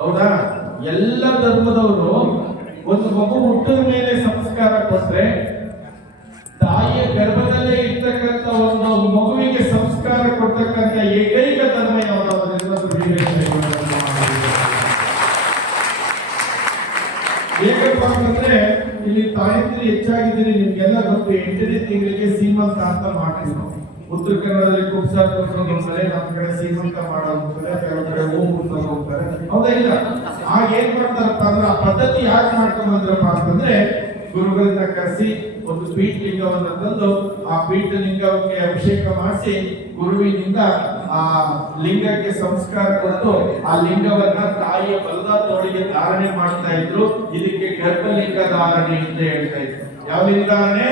ಹೌದಾ? ಎಲ್ಲ ಧರ್ಮದವರು ಒಂದು ಮಗು ಹುಟ್ಟಿದ ಮೇಲೆ ಸಂಸ್ಕಾರ ಕೊಟ್ರೆ, ತಾಯಿಯ ಗರ್ಭದಲ್ಲೇ ಇರ್ತಕ್ಕಂಥ ಒಂದು ಮಗುವಿಗೆ ಸಂಸ್ಕಾರ ಕೊಡ್ತಕ್ಕಂಥ ಏಕೈಕ ಧರ್ಮ ಹೇಗಪ್ಪ ಅಂತಂದ್ರೆ, ಇಲ್ಲಿ ತಾಯಂದಿರು ಹೆಚ್ಚಾಗಿದ್ದೀರಿ, ನಿಮ್ಗೆಲ್ಲ ಗೊತ್ತು. 8ನೇ ತಿಂಗಳಿಗೆ ಸೀಮಂತ ಅಂತ ಮಾಡ್ತೀವಿ. ಉತ್ತರ ಕನ್ನಡದಲ್ಲಿ ಕುಬ್ಸಾ ಕರ್ಕೊಂಡು ಹೋಗ್ತಾರೆ, ನಮ್ಮ ಕಡೆ ಸೀಮಂತ ಮಾಡೋದು, ಕೆಲವು ಕಡೆ ಹೂವು ಹೋಗ್ತಾರೆ. ಹೌದಾ? ಇಲ್ಲ, ಆಗ ಏನ್ ಮಾಡ್ತಾರಪ್ಪ ಅಂದ್ರೆ, ಆ ಪದ್ಧತಿ ಯಾಕೆ ಮಾಡ್ಕೊಂಡ್ ಬಂದ್ರಪ್ಪ ಅಂತಂದ್ರೆ, ಗುರುಗಳಿಂದ ಕರೆಸಿ ಒಂದು ಪೀಠ ಲಿಂಗವನ್ನು ತಂದು ಆ ಪೀಠ ಲಿಂಗಕ್ಕೆ ಅಭಿಷೇಕ ಮಾಡಿಸಿ ಗುರುವಿನಿಂದ ಆ ಲಿಂಗಕ್ಕೆ ಸಂಸ್ಕಾರ ಕೊಟ್ಟು ಆ ಲಿಂಗವನ್ನ ತಾಯಿಯ ಬಲದ ತೋಳಿಗೆ ಧಾರಣೆ ಮಾಡ್ತಾ ಇದ್ರು. ಇದಕ್ಕೆ ಗರ್ಭಲಿಂಗ ಧಾರಣೆ ಅಂತ ಹೇಳ್ತಾ ಇದ್ರು. ಯಾವ ಲಿಂಗ ಧಾರಣೆ?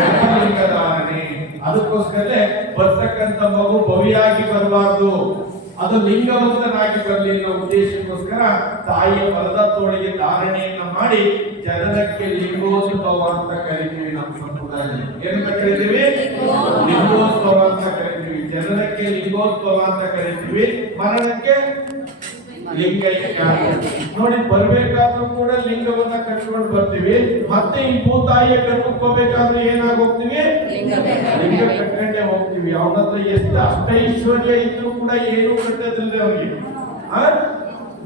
ಗರ್ಭಲಿಂಗ ಧಾರಣೆ. ಅದಕ್ಕೋಸ್ಕರೇ ಬರ್ತಕ್ಕಂಥ ಮಗು ಭವಿಯಾಗಿ ಬರಬಾರ್ದು, ಅದು ಲಿಂಗವಂತನಾಗಿ ಬರಲಿ ಅನ್ನೋ ಉದ್ದೇಶಕ್ಕೋಸ್ಕರ ತಾಯಿಯ ಬಲದ ತೋಳಿಗೆ ಧಾರಣೆಯನ್ನ ಮಾಡಿ ಜನನಕ್ಕೆ ಲಿಂಗೋತ್ಸವ ಅಂತ ಕರಿತೀವಿ. ನಮ್ಮ ಸಂಪ್ರದಾಯದಲ್ಲಿ ಏನಂತ ಕರಿತೀವಿ? ಲಿಂಗೋತ್ಸವ ಅಂತ ಕರಿತೀವಿ. ಜನನಕ್ಕೆ ಲಿಂಗೋತ್ಸವ ಅಂತ ಕರಿತೀವಿ, ಮರಣಕ್ಕೆ ಲಿಂಗೈಕ್ಯ. ನೋಡಿ, ಬರ್ಬೇಕಾದ್ರೂ ಕೂಡ ಲಿಂಗವನ್ನ ಕಟ್ಕೊಂಡು ಬರ್ತೀವಿ. ಮತ್ತೆ ಈ ಭೂತಾಯಿಯ ಗರ್ಭಕ್ಕೆ ಹೋಗ್ಬೇಕಾದ್ರೆ ಏನಾಗ ಹೋಗ್ತೀವಿ? ಲಿಂಗ ಕಟ್ಕೊಂಡೇ ಹೋಗ್ತೀವಿ. ಅವನ ಹತ್ರ ಎಷ್ಟು ಅಷ್ಟೈಶ್ವರ್ಯ ಇದ್ರೂ ಕೂಡ ಏನು ಕಟ್ಟೋದಿಲ್ಲ ಅವನಿಗೆ.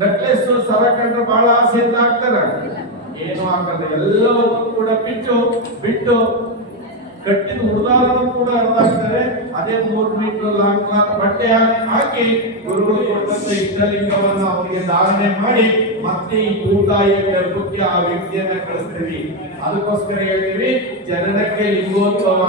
ನೆಕ್ಲೆಸ್ ಸರ ಕಂಡ್ರೆ ಬಹಳ ಆಸೆಯಿಂದ ಆಗ್ತಾರ, ಏನು ಆಗಲ್ಲ. ಎಲ್ಲವನ್ನೂ ಕೂಡ ಬಿಟ್ಟು ಕಟ್ಟಿದ ಹುಡುಗಾರನು ಕೂಡ ಅರ್ಥ ಆಗ್ತಾರೆ. ಅದೇ 3 ಮೀಟರ್ ಲಾಂಗ್ ಬಟ್ಟೆ ಹಾಕಿ ಗುರುಗಳು ಕೊಟ್ಟಂತ ಇಷ್ಟಲಿಂಗವನ್ನು ಅವರಿಗೆ ಧಾರಣೆ ಮಾಡಿ ಮತ್ತೆ ಈ ಭೂತಾಯಿಯ ಗರ್ಭಕ್ಕೆ ಆ ವ್ಯಕ್ತಿಯನ್ನ ಕಳಿಸ್ತೀವಿ. ಅದಕ್ಕೋಸ್ಕರ ಹೇಳ್ತೀವಿ ಜನನಕ್ಕೆ ಲಿಂಗೋತ್ಸವ.